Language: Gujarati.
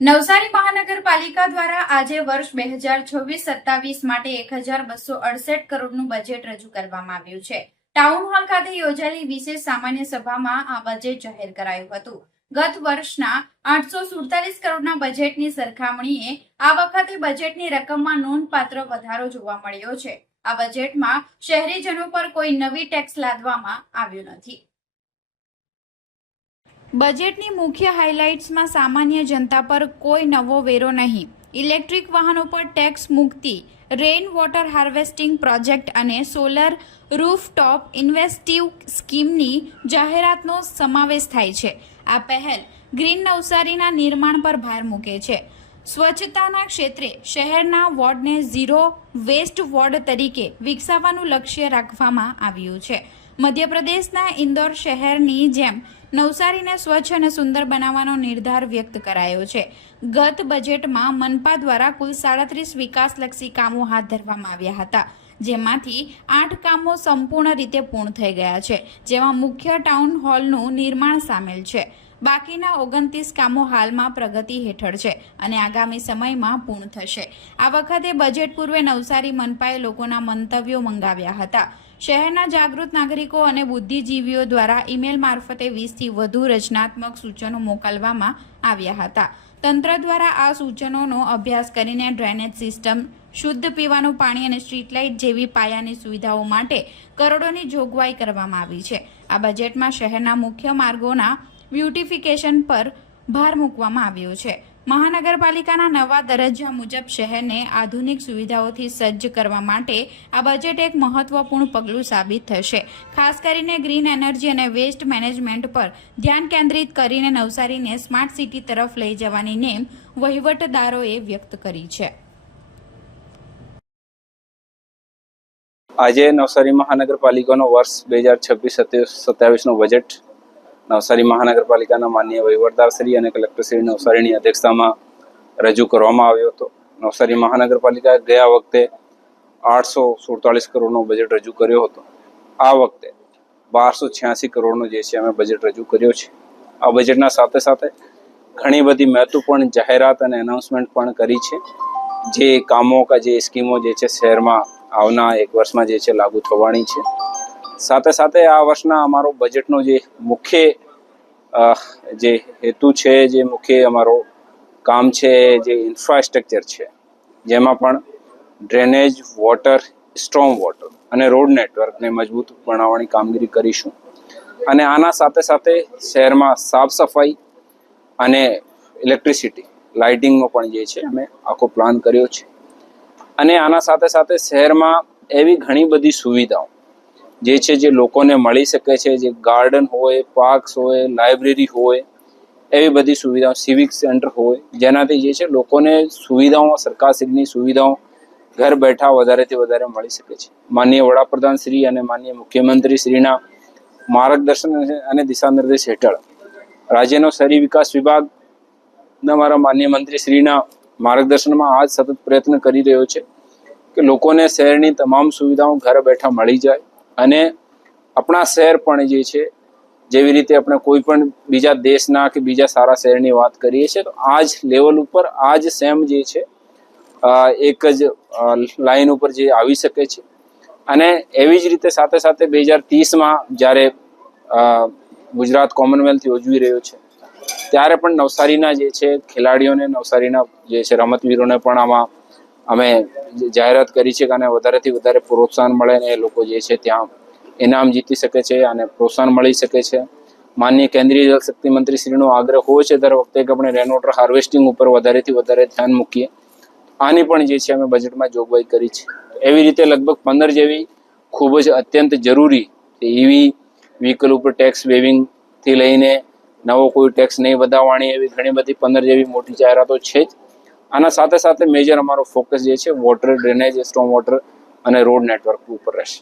નવસારી મહાનગરપાલિકા દ્વારા આજે વર્ષ 2026-27 માટે 1268 કરોડનું બજેટ રજૂ કરવામાં આવ્યું છે। ટાઉન હોલ ખાતે યોજાયેલી વિશેષ સામાન્ય સભામાં આ બજેટ જાહેર કરાયું હતું। ગત વર્ષના 847 કરોડના બજેટની સરખામણીએ આ વખતે બજેટની રકમમાં નોંધપાત્ર વધારો જોવા મળ્યો છે। આ બજેટમાં શહેરીજનો પર કોઈ નવી ટેક્સ લાદવામાં આવ્યો નથી। બજેટની મુખ્ય હાઇલાઇટ્સમાં સામાન્ય જનતા પર કોઈ નવો વેરો નહીં, ઇલેક્ટ્રિક વાહનો પર ટેક્સ મુક્તિ, રેઇન વોટર હાર્વેસ્ટિંગ પ્રોજેક્ટ અને સોલર રૂફટોપ ઇન્વેસ્ટિવ સ્કીમની જાહેરાતનો સમાવેશ થાય છે। આ પહેલ ગ્રીન નવસારીના નિર્માણ પર ભાર મૂકે છે। સ્વચ્છતાના ક્ષેત્રે શહેરના વોર્ડને ઝીરો વેસ્ટ વોર્ડ તરીકે વિકસાવવાનું લક્ષ્ય રાખવામાં આવ્યું છે। મધ્યપ્રદેશના ઇન્દોર શહેરની જેમ નવસારીને સ્વચ્છ અને સુંદર બનાવવાનો નિર્ધાર વ્યક્ત કરાયો છે। ગત બજેટમાં મનપા દ્વારા કુલ 37 વિકાસલક્ષી કામો હાથ ધરવામાં આવ્યા હતા, જેમાંથી 8 કામો સંપૂર્ણ રીતે પૂર્ણ થઈ ગયા છે, જેમાં મુખ્ય ટાઉન હોલનું નિર્માણ સામેલ છે। બાકીના 29 કામો હાલમાં પ્રગતિ હેઠળ છે અને આગામી સમયમાં પૂર્ણ થશે। આ વખતે બજેટ પૂર્વે નવસારી મનપાએ લોકોના મંતવ્યો મંગાવ્યા હતા। શહેરના જાગૃત નાગરિકો અને બુદ્ધિજીવીઓ દ્વારા ઈમેલ મારફતે 20થી વધુ રચનાત્મક સૂચનો મોકલવામાં આવ્યા હતા। તંત્ર દ્વારા આ સૂચનોનો અભ્યાસ કરીને ડ્રેનેજ સિસ્ટમ, શુદ્ધ પીવાનું પાણી અને સ્ટ્રીટ લાઇટ જેવી પાયાની સુવિધાઓ માટે કરોડોની જોગવાઈ કરવામાં આવી છે। આ બજેટમાં શહેરના મુખ્ય માર્ગોના બ્યુટિફિકેશન પર ભાર મૂકવામાં આવ્યો છે। મહાનગરપાલિકાના નવા દરજ્જા મુજબ શહેરને આધુનિક સુવિધાઓથી સજ્જ કરવા માટે આ બજેટ એક મહત્વપૂર્ણ પગલું સાબિત થશે। ખાસ કરીને ગ્રીન એનર્જી અને વેસ્ટ મેનેજમેન્ટ પર ધ્યાન કેન્દ્રિત કરીને નવસારીને સ્માર્ટ સિટી તરફ લઈ જવાની નેમ વહીવટદારોએ વ્યક્ત કરી છે। આજે નવસારી મહાનગરપાલિકાનો વર્ષ 2026-27નો બજેટ નવસારી મહાનગરપાલિકાના માનનીય વહીવટદારશ્રી અને કલેક્ટરશ્રી નવસારીની અધ્યક્ષતામાં રજૂ કરવામાં આવ્યો હતો। નવસારી મહાનગરપાલિકાએ ગયા વખતે 847 કરોડનો બજેટ રજૂ કર્યો હતો। આ વખતે 1286 કરોડનો જે છે અમે બજેટ રજૂ કર્યો છે। આ બજેટના સાથે સાથે ઘણી બધી મહત્વપૂર્ણ જાહેરાત અને એનાઉન્સમેન્ટ પણ કરી છે, જે કામો જે સ્કીમો જે છે શહેરમાં આવના એક વર્ષમાં જે છે લાગુ થવાની છે। સાથે સાથે આ વર્ષના અમારો બજેટનો જે મુખ્ય જે હેતુ છે, જે મુખ્ય અમારો કામ છે, જે ઇન્ફ્રાસ્ટ્રક્ચર છે, જેમાં પણ ડ્રેનેજ, વોટર, સ્ટ્રોમ વોટર અને રોડ નેટવર્કને મજબૂત બનાવવાની કામગીરી કરીશું। અને આના સાથે સાથે શહેરમાં સાફ સફાઈ અને ઇલેક્ટ્રિસિટી લાઇટિંગનો પણ જે છે અમે આખો પ્લાન કર્યો છે। અને આના સાથે સાથે શહેરમાં એવી ઘણી બધી સુવિધાઓ જે છે જે લોકોને મળી શકે છે, જે ગાર્ડન હોય, પાર્ક્સ હોય, લાઇબ્રેરી હોય, એવી બધી સુવિધાઓ, સિવિક સેન્ટર હોય, જેનાથી જે છે લોકોને સુવિધાઓ, સરકારશ્રીની સુવિધાઓ ઘર બેઠા વધારેથી વધારે મળી શકે છે। માનનીય વડાપ્રધાન શ્રી અને માનનીય મુખ્યમંત્રી શ્રીના માર્ગદર્શન અને દિશા નિર્દેશ હેઠળ રાજ્યનો શહેરી વિકાસ વિભાગના મારા માનનીય મંત્રી શ્રીના માર્ગદર્શનમાં આજ સતત પ્રયત્ન કરી રહ્યો છે કે લોકોને શહેરની તમામ સુવિધાઓ ઘર બેઠા મળી જાય। અને આપણા શહેર પણ જે છે, જેવી રીતે આપણે કોઈ પણ બીજા દેશના કે બીજા સારા શહેરની વાત કરીએ છીએ, તો આ જ લેવલ ઉપર આ જ સેમ જે છે એક જ લાઈન ઉપર જે આવી શકે છે। અને એવી જ રીતે સાથે સાથે 2030માં જ્યારે ગુજરાત કોમનવેલ્થ યોજવી રહ્યો છે, ત્યારે પણ નવસારીના જે છે ખેલાડીઓને, નવસારીના જે છે રમતવીરોને પણ આમાં અમે જાહેરાત કરી છે કે આને વધારેથી વધારે પ્રોત્સાહન મળે ને એ લોકો જે છે ત્યાં ઇનામ જીતી શકે છે અને પ્રોત્સાહન મળી શકે છે। માનનીય કેન્દ્રીય જળશક્તિ મંત્રી શ્રીનો આગ્રહ હોય છે દર વખતે કે આપણે રેન વોટર હાર્વેસ્ટિંગ ઉપર વધારેથી વધારે ધ્યાન મૂકીએ। આની પણ જે છે અમે બજેટમાં જોગવાઈ કરી છે। એવી રીતે લગભગ 15 જેવી ખૂબ જ અત્યંત જરૂરી EV વ્હીકલ ઉપર ટેક્સ વેવિંગથી લઈને નવો કોઈ ટેક્સ નહીં વધારવાની, એવી ઘણી બધી 15 જેવી મોટી જાહેરાતો છે જ। આના સાથે સાથે મેજર અમારો ફોકસ જે છે વોટર, ડ્રેનેજ, સ્ટોમ વોટર અને રોડ નેટવર્ક ઉપર રહેશે।